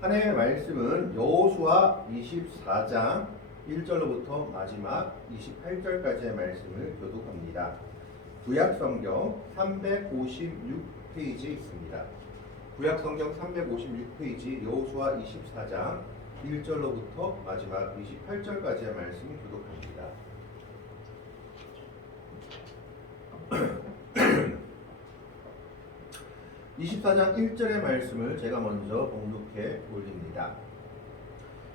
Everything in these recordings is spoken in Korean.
한 해의 말씀은 여호수아 24장 1절로부터 마지막 28절까지의 말씀을 교독합니다. 구약성경 356페이지에 있습니다. 구약성경 356페이지 여호수아 24장 1절로부터 마지막 28절까지의 말씀을 교독합니다. 24장 1절의 말씀을 제가 먼저 봉독해 올립니다.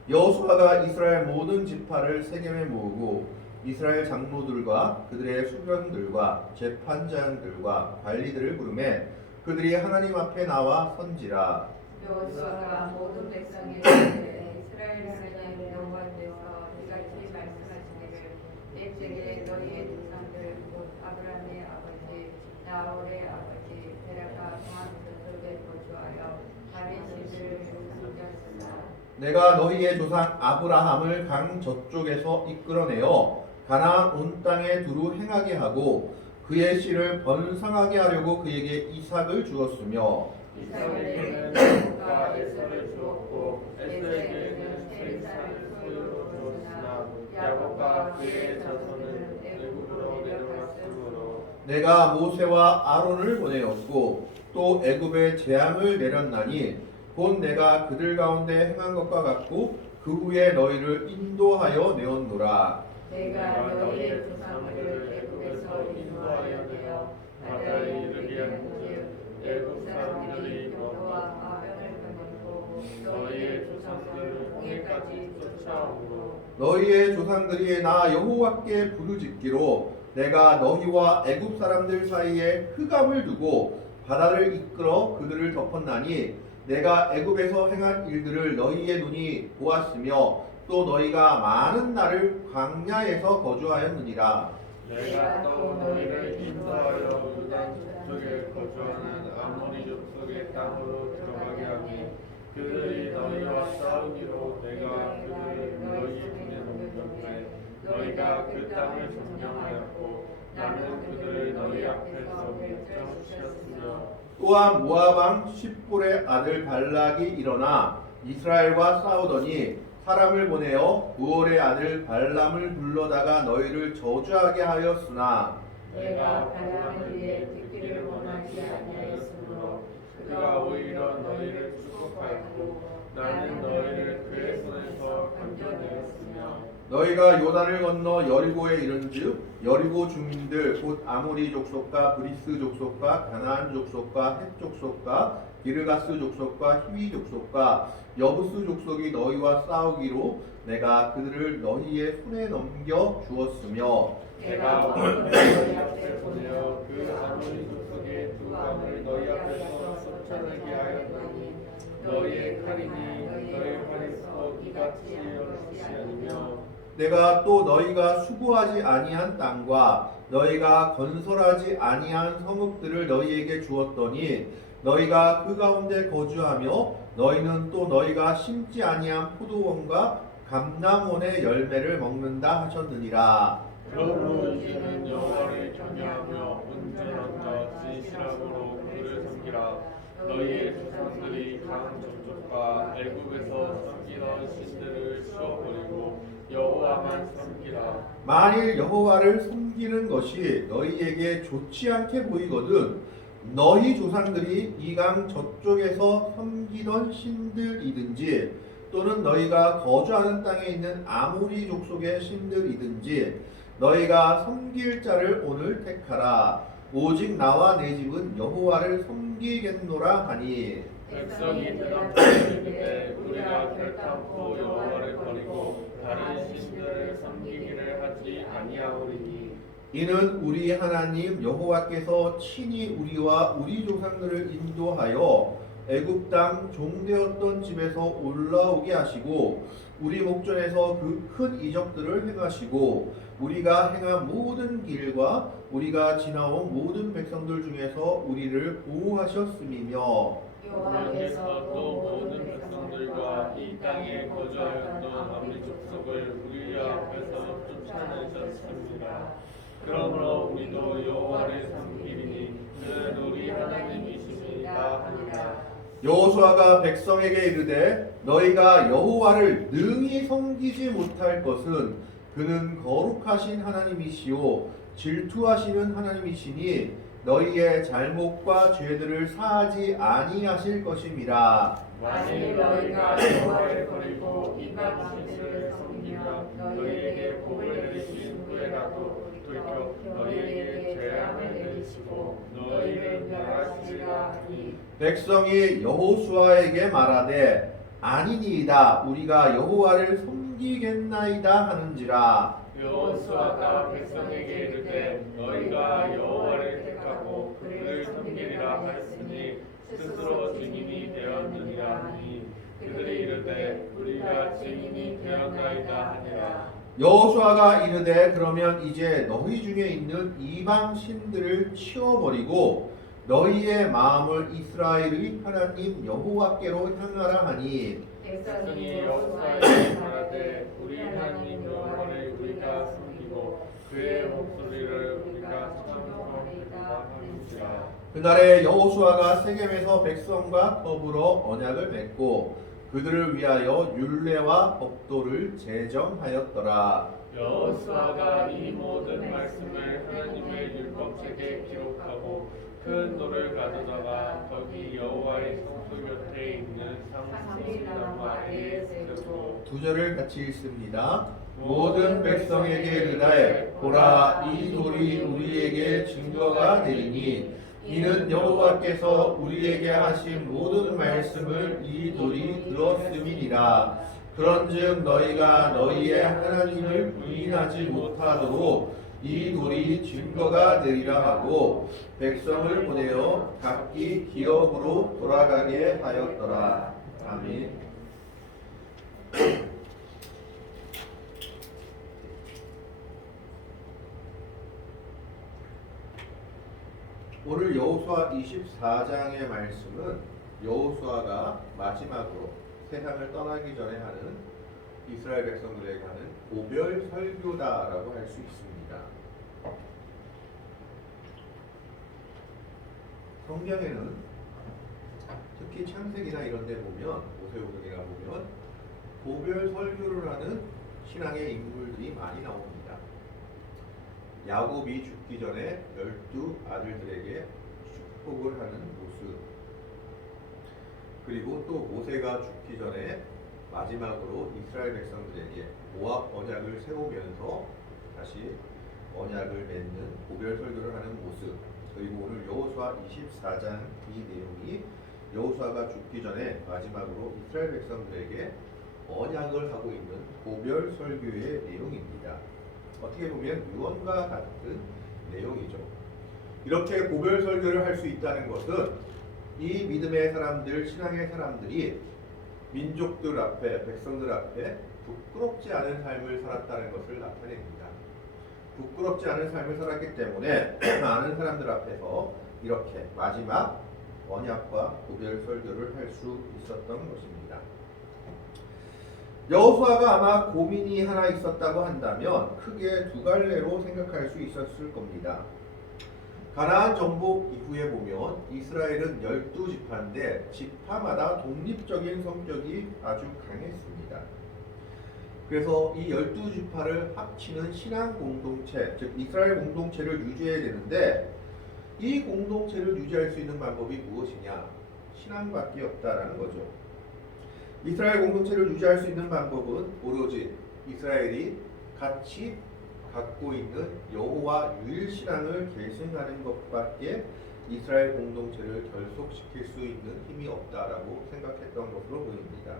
여호수아가 이스라엘 모든 지파를 세겜에 모으고 이스라엘 장로들과 그들의 수견들과 재판장들과 관리들을 부르매 그들이 하나님 앞에 나와 선지라. 여호수아가 모든 백성에 이르되 이스라엘 하나님 여호와께서 이같이 말씀하시기를 옛적에 너희의 조상들 곧 아브라함의 아버지 나홀의 아버지 데라가 동안 저쪽에 거주하여 다른 신들을 섬겼으나 내가 너희의 조상 아브라함을 강 저쪽에서 이끌어내어 가나안 온 땅에 두루 행하게 하고 그의 씨를 번성하게 하려고 그에게 이삭을 주었으며 이삭에게는 야곱과 에서를 주었고 에서에게는 세리산을 소유로 주었으나 야곱과 그의 자손은 애굽으로 내려갔으므로 내가 모세와 아론을 보내었고 또 애굽에 재앙을 내렸나니 곧 내가 그들 가운데 행한 것과 같고 그 후에 너희를 인도하여 내었노라. 내가 너희의 조상들을 애굽에서 인도하여 내어 바다에 이르게 한즉 애굽 사람들이 너와 아변을 거느리고 너희의 조상들을 홍해까지 쫓아오므로 너희의 조상들이 나 여호와께 부르짖기로 내가 너희와 애굽 사람들 사이에 흑암을 두고 바다를 이끌어 그들을 덮었나니 내가 애굽에서 행한 일들을 너희의 눈이 보았으며 또 너희가 많은 날을 광야에서 거주하였느니라. 내가 또 너희를 인도하여 요단 저쪽에 거주하는 아모리 족속의 땅으로 들어가게 하니 그들이 너희와 싸우기로 내가 그들을 너희 손에 넘겼는데 너희가 그 땅을 점령하였고 나는 그들을 너희 앞에서 멸절시켰으며 또한 모압 왕 십볼의 아들 발락이 일어나 이스라엘과 싸우더니 사람을 보내어 우올의 아들 발람을 불러다가 너희를 저주하게 하였으나 내가 발람을 위해 듣기를 원하지 아니하였으므로 그가 오히려 너희를 축복하였고 나는 너희를 그의 손에서 건져내었으며 너희가 요단을 건너 여리고에 이른즉 여리고 주민들 곧 아모리 족속과 브리스 족속과 가나안 족속과 헷 족속과 기르가스 족속과 히위 족속과 여부스 족속이 너희와 싸우기로 내가 그들을 너희의 손에 넘겨 주었으며 내가 왕을 너희 앞에 보내어 그 아모리 족속의 두 왕을 너희 앞에서 쫓아내게 하였더니 너희의 칼이니 너희 팔에서 이같이 여럿이 아니며 내가 또 너희가 수고하지 아니한 땅과 너희가 건설하지 아니한 성읍들을 너희에게 주었더니 너희가 그 가운데 거주하며 너희는 또 너희가 심지 아니한 포도원과 감람원의 열매를 먹는다 하셨느니라. 그러므로 이제는 여호와를 경외하며 온전한 자 진실함으로 그를 섬기라. 너희의 조상들이 강 저쪽과 애굽에서 섬기던 신들을 치워버리고 여호와만 섬기라. 만일 여호와를 섬기는 것이 너희에게 좋지 않게 보이거든 너희 조상들이 이 강 저쪽에서 섬기던 신들이든지 또는 너희가 거주하는 땅에 있는 아모리 족속의 신들이든지 너희가 섬길 자를 오늘 택하라. 오직 나와 내 집은 여호와를 섬기겠노라 하니 백성이 대답하여 이르되 우리가 결단코 여호와를 버리고 다른 신들을 섬기기를 하지 아니하오리니 이는 우리 하나님 여호와께서 친히 우리와 우리 조상들을 인도하여 애굽 땅 종되었던 집에서 올라오게 하시고 우리 목전에서 그 큰 이적들을 행하시고 우리가 행한 모든 길과 우리가 지나온 모든 백성들 중에서 우리를 보호하셨음이며 여호와께서 또 모든 백성들과 이 땅에 거주하였던 아모리 족속을 우리 앞에서 쫓아내셨습니다. 그러므로 우리도 여호와를 섬기리니 여호수아가 백성에게 이르되 너희가 여호와를 능히 섬기지 못할 것은 그는 거룩하신 하나님이시오 질투하시는 하나님이시니 너희의 잘못과 죄들을 사하지 아니하실 것임이라. 만일 너희가 여호와를 버리고 이방 신들을 섬기면 너희에게 복을 내리신 후에라도 돌이켜 너희에게 재앙을 내리시고 너희를 멸하시리라 하니 백성이 여호수아에게 말하되 아니니이다 우리가 여호와를 섬기겠나이다 하는지라. 여호수아가 백성에게 이르되 너희가 여호와를 택하고 그를 섬기리라 하였으니 스스로 증인이 되었느니라 하니 그들이 이르되 우리가 증인이 되었나이다 하니라. 여호수아가 이르되 그러면 이제 너희 중에 있는 이방 신들을 치워버리고 너희의 마음을 이스라엘의 하나님 여호와께로 향하라 하니 백성이 백성이 여호수아에게 여호수아에게 말하되 말하되 우리 하나님 여호와를 우리가 섬기고 그의 목소리를 우리가 청종하리이다 하는지라. 그날에 여호수아가 세겜에서 백성과 더불어 언약을 맺고 그들을 위하여 율례와 법도를 제정하였더라. 여호수아가 이 모든 말씀을 하나님의 율법책에 기록하고 큰 돌을 가져다가 거기 여호와의 성소 곁에 있는 상수리나무 아래에 세우고 두 절을 같이 읽습니다. 모든 백성에게 이르되 보라 이 돌이 우리에게 증거가 되리니 이는 여호와께서 우리에게 하신 모든 말씀을 이 돌이 들었음이니라. 그런즉 너희가 너희의 하나님을 부인하지 못하도록 이 돌이 증거가 되리라 하고 백성을 보내어 각기 기업으로 돌아가게 하였더라. 아멘. 오늘 여호수아 24장의 말씀은 여호수아가 마지막으로 세상을 떠나기 전에 하는 이스라엘 백성들에게 하는 고별 설교다라고 할 수 있습니다. 성경에는 특히 창세기나 이런 데 보면 모세오경이나 보면 고별 설교를 하는 신앙의 인물들이 많이 나옵니다. 야곱이 죽기 전에 12 아들들에게 축복을 하는 모습, 그리고 또 모세가 죽기 전에 마지막으로 이스라엘 백성들에게 모압 언약을 세우면서 다시 언약을 맺는 고별 설교를 하는 모습, 그리고 오늘 여호수아 24장 이 내용이 여호수아가 죽기 전에 마지막으로 이스라엘 백성들에게 언약을 하고 있는 고별 설교의 내용입니다. 어떻게 보면 유언과 같은 내용이죠. 이렇게 고별 설교를 할 수 있다는 것은 이 믿음의 사람들, 신앙의 사람들이 민족들 앞에, 백성들 앞에 부끄럽지 않은 삶을 살았다는 것을 나타냅니다. 부끄럽지 않은 삶을 살았기 때문에 많은 사람들 앞에서 이렇게 마지막 언약과 고별 설교를 할 수 있었던 것입니다. 여호수아가 아마 고민이 하나 있었다고 한다면 크게 두 갈래로 생각할 수 있었을 겁니다. 가나안 정복 이후에 보면 이스라엘은 12지파인데 지파마다 독립적인 성격이 아주 강했습니다. 그래서 이 12지파를 합치는 신앙 공동체, 즉 이스라엘 공동체를 유지해야 되는데 이 공동체를 유지할 수 있는 방법이 무엇이냐? 신앙밖에 없다라는 거죠. 이스라엘 공동체를 유지할 수 있는 방법은 오로지 이스라엘이 같이 갖고 있는 여호와 유일 신앙을 계승하는 것밖에 이스라엘 공동체를 결속시킬 수 있는 힘이 없다라고 생각했던 것으로 보입니다.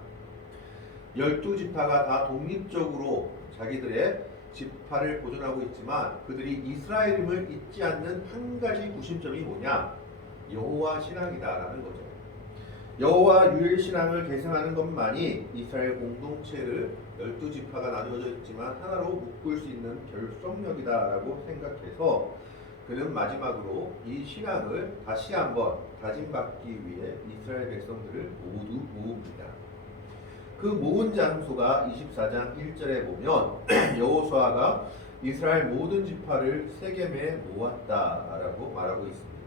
12지파가 다 독립적으로 자기들의 지파를 보존하고 있지만 그들이 이스라엘임을 잊지 않는 한 가지 구심점이 뭐냐? 여호와 신앙이다라는 거죠. 여호와 유일 신앙을 계승하는 것만이 이스라엘 공동체를 12지파가 나누어져 있지만 하나로 묶을 수 있는 결속력이다라고 생각해서 그는 마지막으로 이 신앙을 다시 한번 다짐받기 위해 이스라엘 백성들을 모두 모읍니다. 그 모은 장소가 24장 1절에 보면 여호수아가 이스라엘 모든 지파를 세겜에 모았다라고 말하고 있습니다.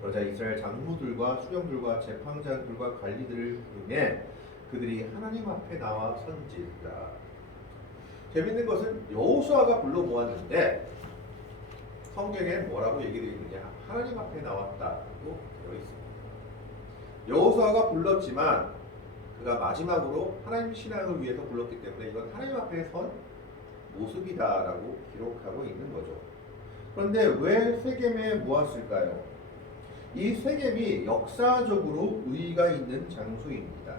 그러자 이스라엘 장로들과 수령들과 재판장들과 관리들을 부르매 그들이 하나님 앞에 나와 선지했다. 재밌는 것은 여호수아가 불러 모았는데 성경에 뭐라고 얘기되어 있느냐? 하나님 앞에 나왔다고 되어 있습니다. 여호수아가 불렀지만 그가 마지막으로 하나님 신앙을 위해서 불렀기 때문에 이건 하나님 앞에 선 모습이다라고 기록하고 있는 거죠. 그런데 왜 세겜에 모았을까요? 이 세겜이 역사적으로 의의가 있는 장소입니다.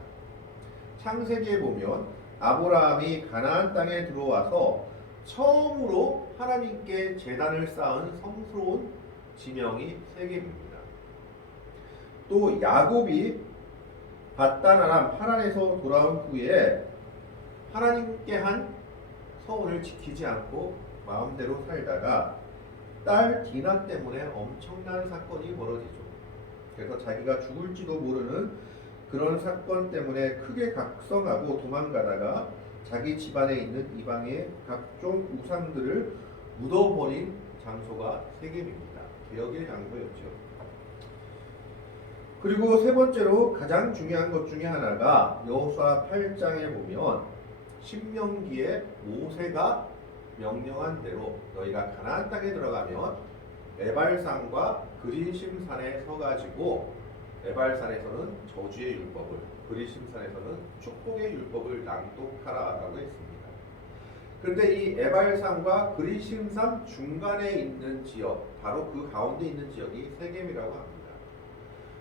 창세기에 보면 아브라함이 가나안 땅에 들어와서 처음으로 하나님께 제단을 쌓은 성스러운 지명이 세겜입니다. 또 야곱이 밧단-아람 파란에서 돌아온 후에 하나님께 한 서원을 지키지 않고 마음대로 살다가 딸 디나 때문에 엄청난 사건이 벌어지죠. 그래서 자기가 죽을지도 모르는 그런 사건 때문에 크게 각성하고 도망가다가 자기 집안에 있는 이방의 각종 우상들을 묻어버린 장소가 세겜입니다. 개혁의 장소였죠. 그리고 세 번째로 가장 중요한 것 중에 하나가 여호수아 8장에 보면 신명기에 모세가 명령한 대로 너희가 가나안 땅에 들어가면 에발산과 그리심산에 서가지고 에발산에서는 저주의 율법을, 그리심산에서는 축복의 율법을 낭독하라라고 했습니다. 그런데 이 에발산과 그리심산 중간에 있는 지역, 바로 그 가운데 있는 지역이 세겜이라고 합니다.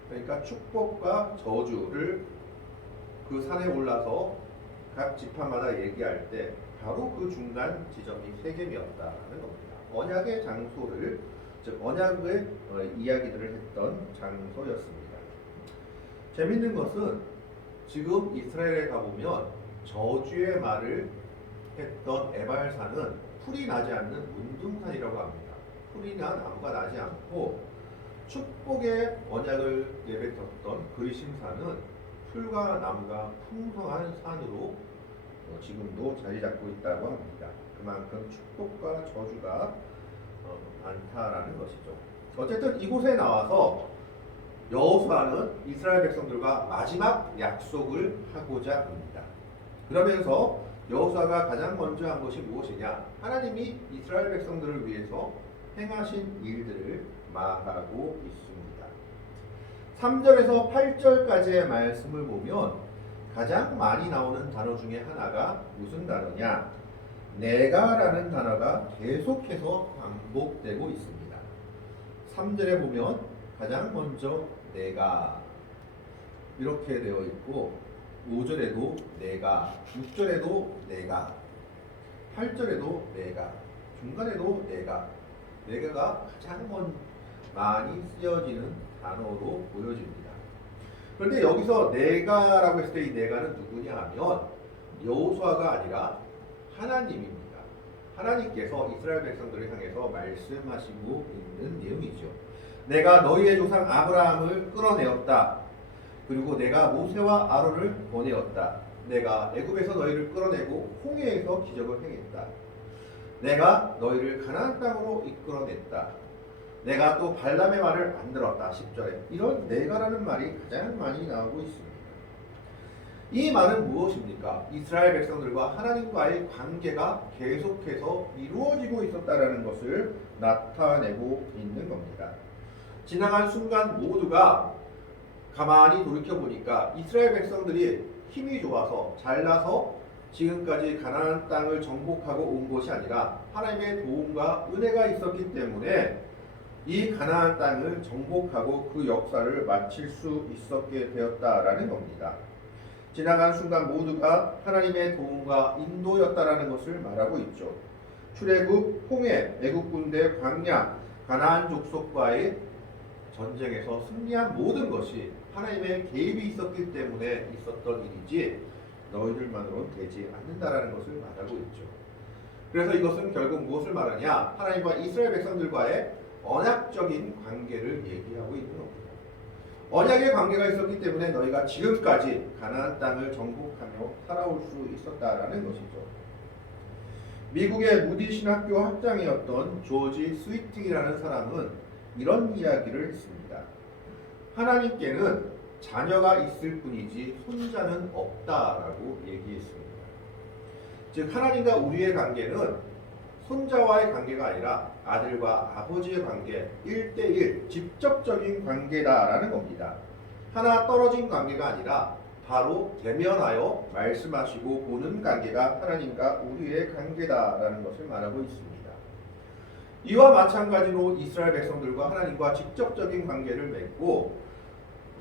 그러니까 축복과 저주를 그 산에 올라서 각 지파마다 얘기할 때 바로 그 중간 지점이 세겜이었다는 겁니다. 언약의 장소를, 즉 언약의 이야기들을 했던 장소였습니다. 재밌는 것은 지금 이스라엘에 가보면 저주의 말을 했던 에발산은 풀이 나지 않는 문둥산이라고 합니다. 풀이나 나무가 나지 않고 축복의 언약을 내뱉었던 그리심산은 풀과 나무가 풍성한 산으로 지금도 자리 잡고 있다고 합니다. 그만큼 축복과 저주가 많다라는 것이죠. 어쨌든 이곳에 나와서 여호수아는 이스라엘 백성들과 마지막 약속을 하고자 합니다. 그러면서 여호수아가 가장 먼저 한 것이 무엇이냐? 하나님이 이스라엘 백성들을 위해서 행하신 일들을 말하고 있습니다. 3절에서 8절까지의 말씀을 보면 가장 많이 나오는 단어 중에 하나가 무슨 단어냐? 내가라는 단어가 계속해서 반복되고 있습니다. 3절에 보면 가장 먼저 내가 이렇게 되어 있고 5절에도 내가, 6절에도 내가, 8절에도 내가, 중간에도 내가가 가장 많이 쓰여지는 단어로 보여집니다. 그런데 여기서 내가라고 했을 때 이 내가는 누구냐 하면 여호수아가 아니라 하나님입니다. 하나님께서 이스라엘 백성들을 향해서 말씀하시고 있는 내용이죠. 내가 너희의 조상 아브라함을 끌어내었다. 그리고 내가 모세와 아론을 보내었다. 내가 애굽에서 너희를 끌어내고 홍해에서 기적을 행했다. 내가 너희를 가나안 땅으로 이끌어냈다. 내가 또 발람의 말을 만들었다. 10절에 이런 내가라는 말이 가장 많이 나오고 있습니다. 이 말은 무엇입니까? 이스라엘 백성들과 하나님과의 관계가 계속해서 이루어지고 있었다는 것을 나타내고 있는 겁니다. 지나간 순간 모두가 가만히 돌이켜보니까 이스라엘 백성들이 힘이 좋아서 잘나서 지금까지 가나안 땅을 정복하고 온 것이 아니라 하나님의 도움과 은혜가 있었기 때문에 이 가나안 땅을 정복하고 그 역사를 마칠 수 있었게 되었다라는 겁니다. 지나간 순간 모두가 하나님의 도움과 인도였다라는 것을 말하고 있죠. 출애굽, 홍해, 애굽 군대, 광야, 가나안 족속과의 전쟁에서 승리한 모든 것이 하나님의 개입이 있었기 때문에 있었던 일이지 너희들만으로는 되지 않는다라는 것을 말하고 있죠. 그래서 이것은 결국 무엇을 말하냐? 하나님과 이스라엘 백성들과의 언약적인 관계를 얘기하고 있는 겁니다. 언약의 관계가 있었기 때문에 너희가 지금까지 가나안 땅을 정복하며 살아올 수 있었다라는 것이죠. 미국의 무디 신학교 학장이었던 조지 스위팅이라는 사람은 이런 이야기를 했습니다. 하나님께는 자녀가 있을 뿐이지 손자는 없다라고 얘기했습니다. 즉 하나님과 우리의 관계는 손자와의 관계가 아니라 아들과 아버지의 관계, 1대1 직접적인 관계다라는 겁니다. 하나 떨어진 관계가 아니라 바로 대면하여 말씀하시고 보는 관계가 하나님과 우리의 관계다라는 것을 말하고 있습니다. 이와 마찬가지로 이스라엘 백성들과 하나님과 직접적인 관계를 맺고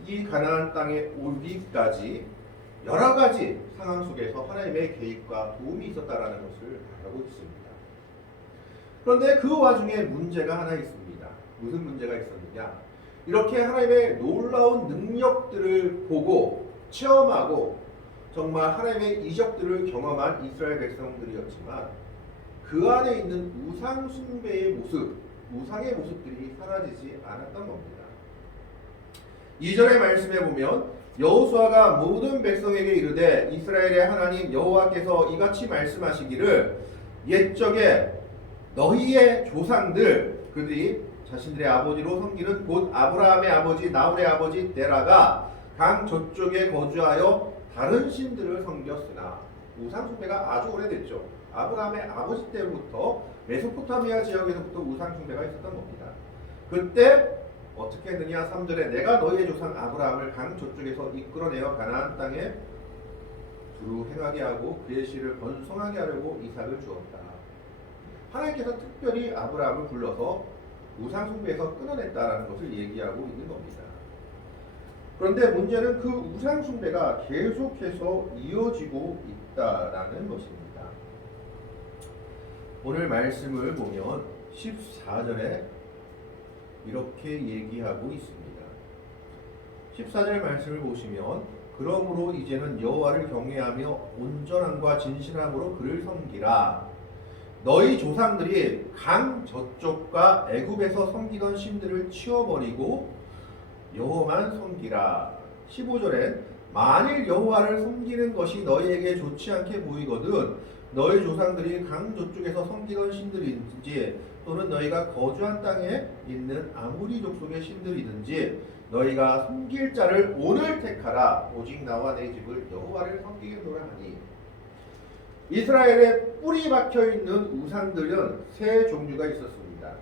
이 가나안 땅에 오기까지 여러 가지 상황 속에서 하나님의 계획과 도움이 있었다라는 것을 말하고 있습니다. 그런데 그 와중에 문제가 하나 있습니다. 무슨 문제가 있었느냐? 이렇게 하나님의 놀라운 능력들을 보고 체험하고 정말 하나님의 이적들을 경험한 이스라엘 백성들이었지만 그 안에 있는 우상 숭배의 모습, 우상의 모습들이 사라지지 않았던 겁니다. 2절의 말씀에 보면 여호수아가 모든 백성에게 이르되 이스라엘의 하나님 여호와께서 이같이 말씀하시기를 옛적에 너희의 조상들 그들이 자신들의 아버지로 섬기는 곧 아브라함의 아버지 나홀의 아버지 데라가 강 저쪽에 거주하여 다른 신들을 섬겼으나 우상 숭배가 아주 오래됐죠. 아브라함의 아버지 때부터 메소포타미아 지역에서부터 우상 숭배가 있었던 겁니다. 그때 어떻게 했느냐? 3절에 내가 너희의 조상 아브라함을 강 저쪽에서 이끌어내어 가나안 땅에 두루 행하게 하고 그의 씨를 번성하게 하려고 이삭을 주었다. 하나님께서 특별히 아브라함을 불러서 우상 숭배에서 끊어냈다라는 것을 얘기하고 있는 겁니다. 그런데 문제는 그 우상 숭배가 계속해서 이어지고 있다라는 것입니다. 오늘 말씀을 보면 14절에 이렇게 얘기하고 있습니다. 14절 말씀을 보시면 그러므로 이제는 여호와를 경외하며 온전함과 진실함으로 그를 섬기라. 너희 조상들이 강 저쪽과 애굽에서 섬기던 신들을 치워버리고 여호와만 섬기라. 15절엔 만일 여호와를 섬기는 것이 너희에게 좋지 않게 보이거든 너희 조상들이 강 저쪽에서 섬기던 신들이든지 또는 너희가 거주한 땅에 있는 아무리 족속의 신들이든지 너희가 섬길 자를 오늘 택하라. 오직 나와 내 집을 여호와를 섬기겠노라 하니 이스라엘에 뿌리 박혀있는 우상들은 세 종류가 있었습니다.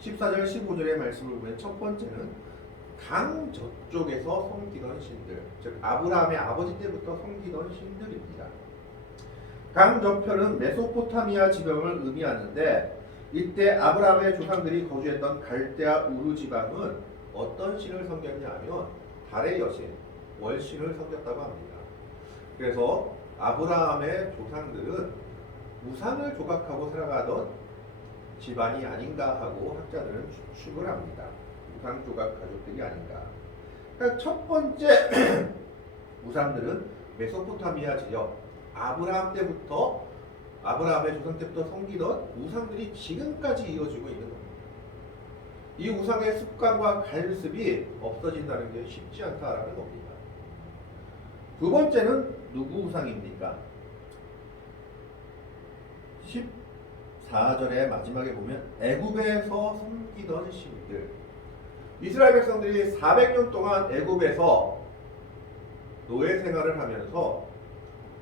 14절 15절의 말씀을 보면 첫 번째는 강 저쪽에서 섬기던 신들, 즉 아브라함의 아버지 때부터 섬기던 신들입니다. 강 저편은 메소포타미아 지방을 의미하는데 이때 아브라함의 조상들이 거주했던 갈대아 우르 지방은 어떤 신을 섬겼냐 하면 달의 여신, 월신을 섬겼다고 합니다. 그래서 아브라함의 조상들은 우상을 조각하고 살아가던 집안이 아닌가 하고 학자들은 추측을 합니다. 우상 조각 가족들이 아닌가. 그러니까 첫 번째 우상들은 메소포타미아 지역, 아브라함 때부터 아브라함의 조상 때부터 섬기던 우상들이 지금까지 이어지고 있는 겁니다. 이 우상의 습관과 관습이 없어진다는 게 쉽지 않다라는 겁니다. 두 번째는 누구 우상입니까? 14절의 마지막에 보면 애굽에서 섬기던 신들. 이스라엘 백성들이 400년 동안 애굽에서 노예 생활을 하면서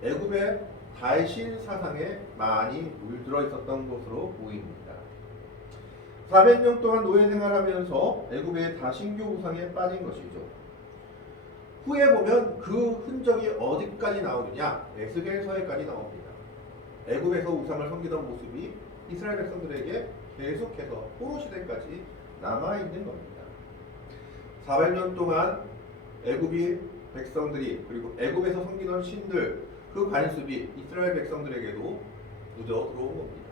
애굽의 다신 사상에 많이 물들어 있었던 것으로 보입니다. 400년 동안 노예 생활하면서 애굽의 다신교 우상에 빠진 것이죠. 후에 보면 그 흔적이 어디까지 나오느냐? 에스겔서에까지 나옵니다. 애굽에서 우상을 섬기던 모습이 이스라엘 백성들에게 계속해서 포로 시대까지 남아있는 겁니다. 400년 동안 애굽이 백성들이 그리고 애굽에서 섬기던 신들 그 관습이 이스라엘 백성들에게도 묻어 들어온 겁니다.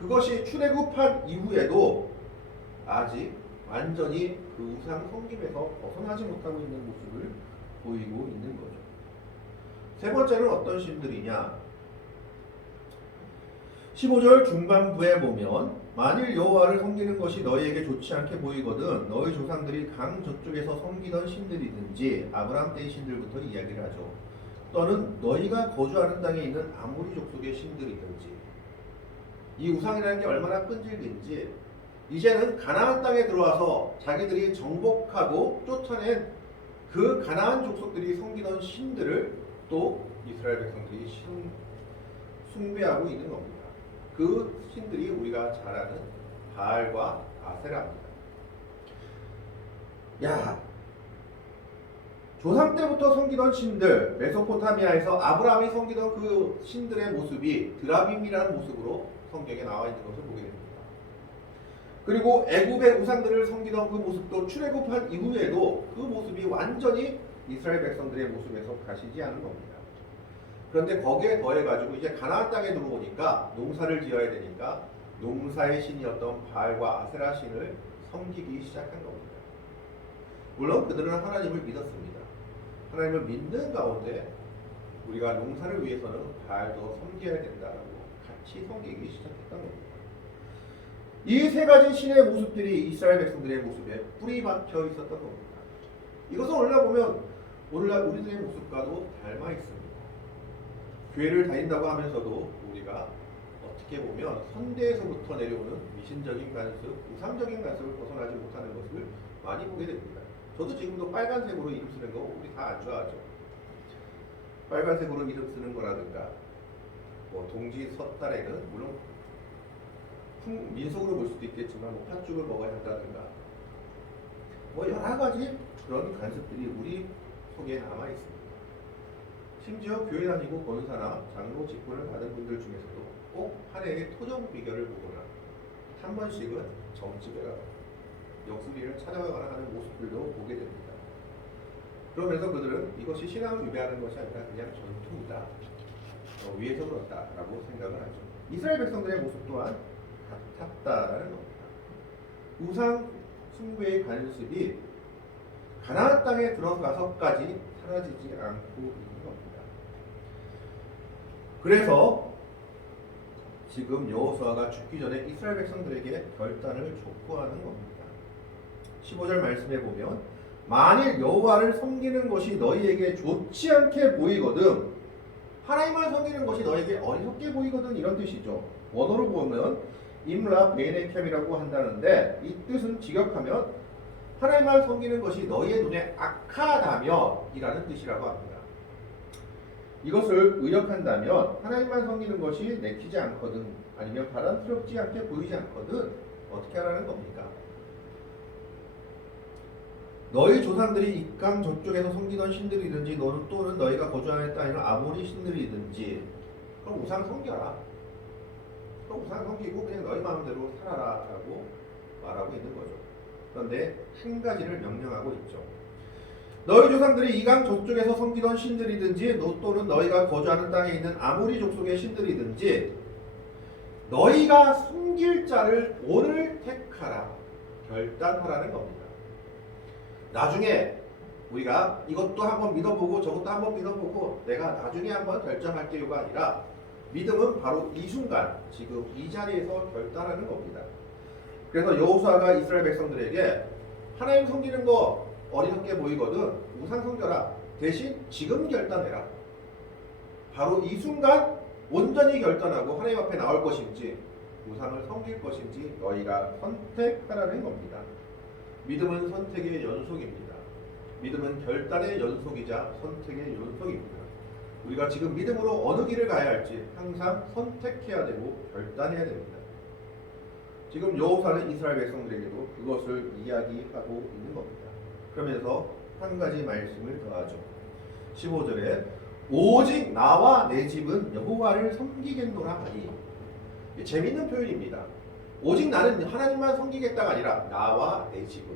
그것이 출애굽한 이후에도 아직 완전히 그 우상 섬김에서 벗어나지 못하고 있는 모습을 보이고 있는 거죠. 세 번째는 어떤 신들이냐? 15절 중반부에 보면 만일 여호와를 섬기는 것이 너희에게 좋지 않게 보이거든 너희 조상들이 강 저쪽에서 섬기던 신들이든지 아브라함 때의 신들부터 이야기를 하죠. 또는 너희가 거주하는 땅에 있는 아무리 족속의 신들이든지 이 우상이라는 게 얼마나 끈질긴지 이제는 가나안 땅에 들어와서 자기들이 정복하고 쫓아낸 그 가나안 족속들이 섬기던 신들을 또 이스라엘 백성들이 숭배하고 있는 겁니다. 그 신들이 우리가 잘 아는 바알과 아세라입니다. 야, 조상 때부터 섬기던 신들, 메소포타미아에서 아브라함이 섬기던 그 신들의 모습이 드라빔이라는 모습으로 성경에 나와 있는 것을 보게 됩니다. 그리고 애굽의 우상들을 섬기던 그 모습도 출애굽한 이후에도 그 모습이 완전히 이스라엘 백성들의 모습에서 가시지 않은 겁니다. 그런데 거기에 더해가지고 이제 가나안 땅에 들어오니까 농사를 지어야 되니까 농사의 신이었던 바알과 아세라 신을 섬기기 시작한 겁니다. 물론 그들은 하나님을 믿었습니다. 하나님을 믿는 가운데 우리가 농사를 위해서는 바알도 섬겨야 된다라고 같이 섬기기 시작했던 겁니다. 이 세 가지 신의 모습들이 이스라엘 백성들의 모습에 뿌리 박혀 있었던 겁니다. 이것은 오늘날 우리들의 모습과도 닮아 있습니다. 교회를 다닌다고 하면서도 우리가 어떻게 보면 선대에서부터 내려오는 미신적인 관습, 우상적인 관습을 벗어나지 못하는 것을 많이 보게 됩니다. 저도 지금도 빨간색으로 이름 쓰는 거 우리 다 안 좋아하죠. 빨간색으로 이름 쓰는 거라든가 뭐 동지 섣달에는 물론 민속으로 볼 수도 있겠지만 뭐 팥죽을 먹어야 한다든가 뭐 여러 가지 그런 관습들이 우리 속에 남아 있습니다. 심지어 교회 다니고 권사나 장로 직분을 받은 분들 중에서도 꼭 한 해의 토정 비결을 보거나 한 번씩은 점집에 가서 역수리를 찾아가거나 하는 모습들도 보게 됩니다. 그러면서 그들은 이것이 신앙을 위배하는 것이 아니라 그냥 전통이다, 위에서 그렇다라고 생각을 하죠. 이스라엘 백성들의 모습 또한 같았다라는 겁니다. 우상 숭배의 관습이 가나안 땅에 들어가서까지 사라지지 않고 있는 겁니다. 그래서 지금 여호수아가 죽기 전에 이스라엘 백성들에게 결단을 촉구하는 겁니다. 15절 말씀해 보면 만일 여호와를 섬기는 것이 너희에게 좋지 않게 보이거든, 하나님만 섬기는 것이 너희에게 어리석게 보이거든, 이런 뜻이죠. 원어로 보면 임라 베네켐이라고 한다는데 이 뜻은 직역하면 하나님만 섬기는 것이 너희의 눈에 악하다면 이라는 뜻이라고 합니다. 이것을 의역한다면 하나님만 섬기는 것이 내키지 않거든, 아니면 바람스럽지 않게 보이지 않거든, 어떻게 하라는 겁니까? 너희 조상들이 이강 저쪽에서 섬기던 신들이든지 또는 너희가 거주하는 땅에는 아모리 신들이든지 그럼 우상 섬겨라. 그럼 우상 섬기고 그냥 너희 마음대로 살아라 라고 말하고 있는 거죠. 그런데 한 가지를 명령하고 있죠. 너희 조상들이 이강 저쪽에서 섬기던 신들이든지 또는 너희가 거주하는 땅에 있는 아모리 족속의 신들이든지 너희가 섬길 자를 오늘 택하라, 결단하라는 겁니다. 나중에 우리가 이것도 한번 믿어보고 저것도 한번 믿어보고 내가 나중에 한번 결정할게요가 아니라 믿음은 바로 이 순간 지금 이 자리에서 결단하는 겁니다. 그래서 여호수아가 이스라엘 백성들에게 하나님 섬기는 거 어리석게 보이거든 우상 섬겨라, 대신 지금 결단해라. 바로 이 순간 온전히 결단하고 하나님 앞에 나올 것인지 우상을 섬길 것인지 너희가 선택하라는 겁니다. 믿음은 선택의 연속입니다. 믿음은 결단의 연속이자 선택의 연속입니다. 우리가 지금 믿음으로 어느 길을 가야 할지 항상 선택해야 되고 결단해야 됩니다. 지금 여호수아는 이스라엘 백성들에게도 그것을 이야기하고 있는 겁니다. 그러면서 한 가지 말씀을 더하죠. 15절에 오직 나와 내 집은 여호와를 섬기겠노라 하니, 재밌는 표현입니다. 오직 나는 하나님만 섬기겠다가 아니라 나와 내 집은.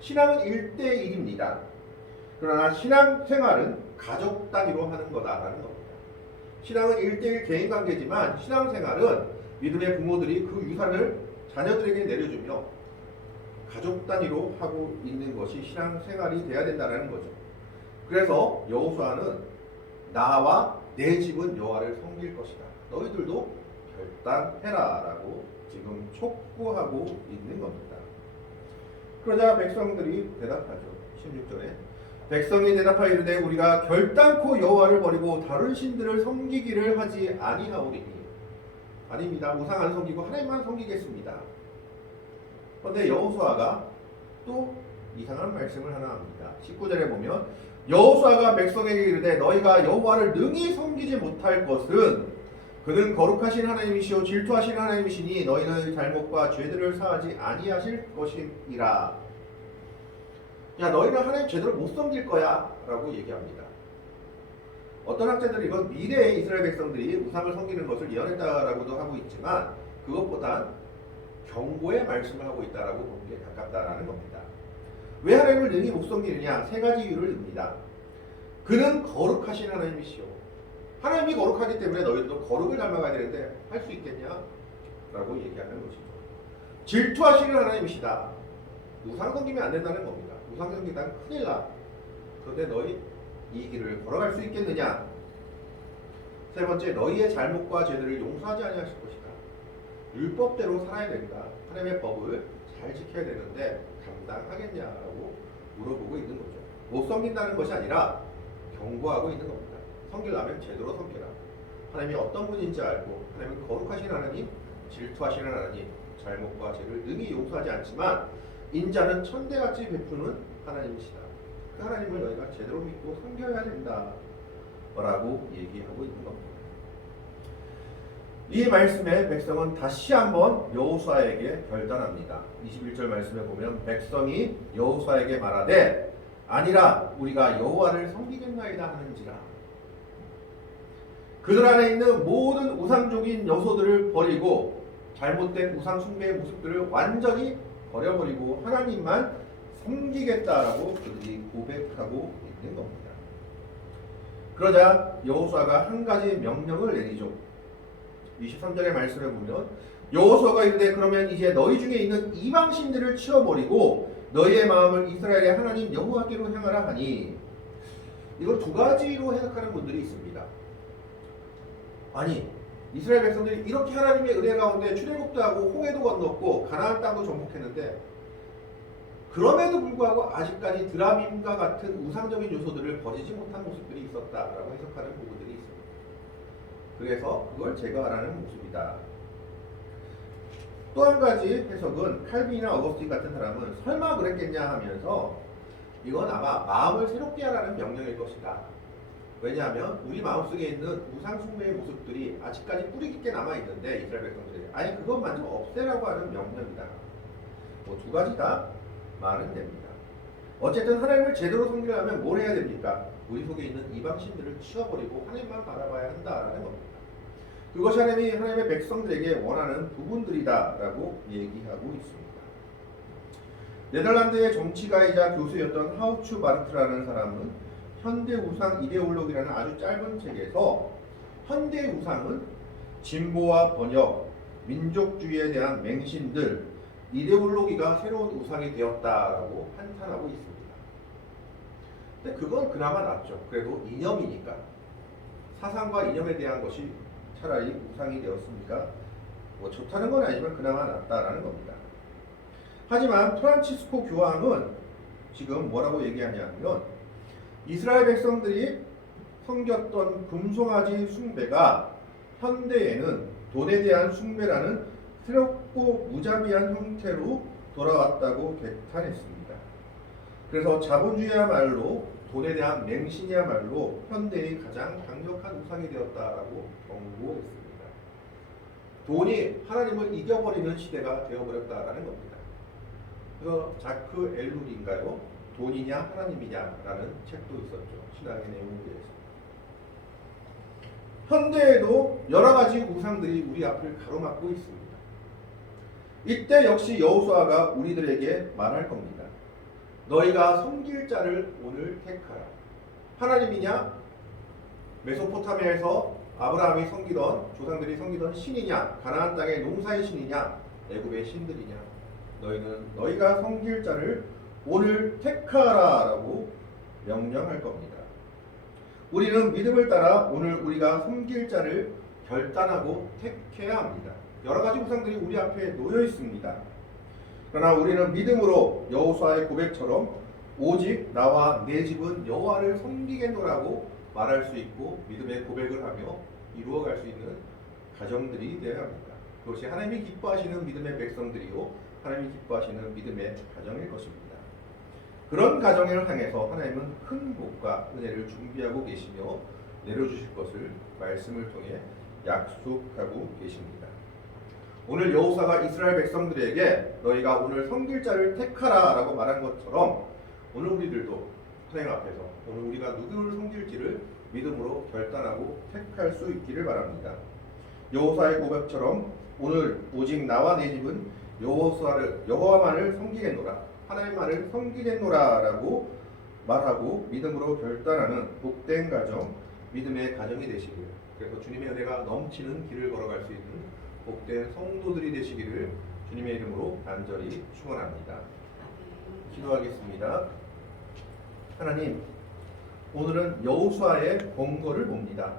신앙은 1대1입니다. 그러나 신앙생활은 가족 단위로 하는 거다라는 겁니다. 신앙은 1대1 개인관계지만 신앙생활은 믿음의 부모들이 그 유산을 자녀들에게 내려주며 가족 단위로 하고 있는 것이 신앙생활이 돼야 된다는 거죠. 그래서 여호수아는 나와 내 집은 여호와를 섬길 것이다, 너희들도 결단해라 라고 지금 촉구하고 있는 겁니다. 그러자 백성들이 대답하죠. 16절에 백성이 대답하여 이르되 우리가 결단코 여호와를 버리고 다른 신들을 섬기기를 하지 아니하오리니. 아닙니다. 우상 안 섬기고 하나님만 섬기겠습니다. 그런데 여호수아가 또 이상한 말씀을 하나 합니다. 19절에 보면 여호수아가 백성에게 이르되 너희가 여호와를 능히 섬기지 못할 것은 그는 거룩하신 하나님이시오 질투하신 하나님이시니 너희는 잘못과 죄들을 사하지 아니하실 것이니라. 야, 너희는 하나님 제대로 못 섬길 거야 라고 얘기합니다. 어떤 학자들은 이건 미래의 이스라엘 백성들이 우상을 섬기는 것을 예언했다라고도 하고 있지만 그것보다 경고의 말씀을 하고 있다라고 보는 게 가깝다라는 겁니다. 왜 하나님을 능히 못 섬기느냐? 세 가지 이유를 듭니다. 그는 거룩하신 하나님이시오. 하나님이 거룩하기 때문에 너희들도 거룩을 닮아가야 되는데 할 수 있겠냐? 라고 얘기하는 것이죠. 질투하시는 하나님이시다. 우상 섬기면 안 된다는 겁니다. 우상 섬기다는 큰일 나. 그런데 너희 이 길을 걸어갈 수 있겠느냐? 세 번째, 너희의 잘못과 죄들을 용서하지 아니하실 것이다. 율법대로 살아야 된다. 하나님의 법을 잘 지켜야 되는데 감당하겠냐라고 물어보고 있는 거죠. 못 섬긴다는 것이 아니라 경고하고 있는 겁니다. 섬기려면 제대로 섬겨라. 하나님이 어떤 분인지 알고 하나님은 거룩하신 하나님, 질투하시는 하나님, 잘못과 죄를 능히 용서하지 않지만 인자는 천대같이 베푸는 하나님이시다. 그 하나님을 너희가 제대로 믿고 섬겨야 된다 라고 얘기하고 있는 겁니다. 이 말씀에 백성은 다시 한번 여호수아에게 결단합니다. 21절 말씀에 보면 백성이 여호수아에게 말하되 아니라 우리가 여호와를 섬기겠나이다 하는지라. 그들 안에 있는 모든 우상적인 요소들을 버리고 잘못된 우상 숭배의 모습들을 완전히 버려버리고 하나님만 섬기겠다라고 그들이 고백하고 있는 겁니다. 그러자 여호수아가 한 가지 명령을 내리죠. 23절의 말씀에 보면 여호수아가 이르되 그러면 이제 너희 중에 있는 이방 신들을 치워버리고 너희의 마음을 이스라엘의 하나님 여호와께로 향하라 하니, 이걸 두 가지로 해석하는 분들이 있습니다. 아니, 이스라엘 백성들이 이렇게 하나님의 은혜 가운데 출애굽도 하고 홍해도 건넜고 가나안 땅도 정복했는데 그럼에도 불구하고 아직까지 드라밈과 같은 우상적인 요소들을 버리지 못한 모습들이 있었다라고 해석하는 부분들이 있습니다. 그래서 그걸 제거하라는 모습이다. 또 한 가지 해석은 칼빈이나 어거스틴 같은 사람은 설마 그랬겠냐 하면서 이건 아마 마음을 새롭게 하라는 명령일 것이다. 왜냐하면 우리 마음속에 있는 우상 숭배의 모습들이 아직까지 뿌리 깊게 남아있는데 이스라엘 백성들이 아예 그것만 좀 없애라고 하는 명령이다. 뭐 두 가지 다 말은 됩니다. 어쨌든 하나님을 제대로 섬기려면 뭘 해야 됩니까? 우리 속에 있는 이방신들을 치워버리고 하나님만 바라봐야 한다라는 겁니다. 그것이 하나님의 백성들에게 원하는 부분들이다라고 얘기하고 있습니다. 네덜란드의 정치가이자 교수였던 하우츠 바르트라는 사람은 현대 우상 이데올로기라는 아주 짧은 책에서 현대 우상은 진보와 번역, 민족주의에 대한 맹신들, 이데올로기가 새로운 우상이 되었다라고 한탄하고 있습니다. 근데 그건 그나마 낫죠. 그래도 이념이니까. 사상과 이념에 대한 것이 차라리 우상이 되었으니까 뭐 좋다는 건 아니지만 그나마 낫다라는 겁니다. 하지만 프란치스코 교황은 지금 뭐라고 얘기하냐면 이스라엘 백성들이 섬겼던 금송아지 숭배가 현대에는 돈에 대한 숭배라는 새롭고 무자비한 형태로 돌아왔다고 개탄했습니다. 그래서 자본주의야말로 돈에 대한 맹신이야말로 현대의 가장 강력한 우상이 되었다라고 경고했습니다. 돈이 하나님을 이겨버리는 시대가 되어버렸다라는 겁니다. 그래서 자크 엘룰인가요? 돈이냐 하나님이냐라는 책도 있었죠. 신앙의 내용에 대해서. 현대에도 여러 가지 우상들이 우리 앞을 가로막고 있습니다. 이때 역시 여호수아가 우리들에게 말할 겁니다. 너희가 섬길 자를 오늘 택하라. 하나님이냐? 메소포타미아에서 아브라함이 섬기던 조상들이 섬기던 신이냐? 가나안 땅의 농사의 신이냐? 애굽의 신들이냐? 너희는 너희가 섬길 자를 오늘 택하라라고 명령할 겁니다. 우리는 믿음을 따라 오늘 우리가 섬길 자를 결단하고 택해야 합니다. 여러 가지 우상들이 우리 앞에 놓여 있습니다. 그러나 우리는 믿음으로 여호수아의 고백처럼 오직 나와 내 집은 여호와를 섬기겠노라고 말할 수 있고 믿음의 고백을 하며 이루어갈 수 있는 가정들이 되어야 합니다. 그것이 하나님이 기뻐하시는 믿음의 백성들이요 하나님이 기뻐하시는 믿음의 가정일 것입니다. 그런 가정을 향해서 하나님은 큰 복과 은혜를 준비하고 계시며 내려주실 것을 말씀을 통해 약속하고 계십니다. 오늘 여호사가 이스라엘 백성들에게 너희가 오늘 섬길 자를 택하라 라고 말한 것처럼 오늘 우리들도 하나님 앞에서 오늘 우리가 누구를 섬길지를 믿음으로 결단하고 택할 수 있기를 바랍니다. 여호사의 고백처럼 오늘 오직 나와 내 집은 여호와만을 섬기겠노라, 하나님만을 섬기겠노라 라고 말하고 믿음으로 결단하는 복된 가정, 믿음의 가정이 되시길, 그래서 주님의 은혜가 넘치는 길을 걸어갈 수 있는 복된 성도들이 되시기를 주님의 이름으로 간절히 축원합니다. 기도하겠습니다. 하나님, 오늘은 여호수아의 권고를 봅니다.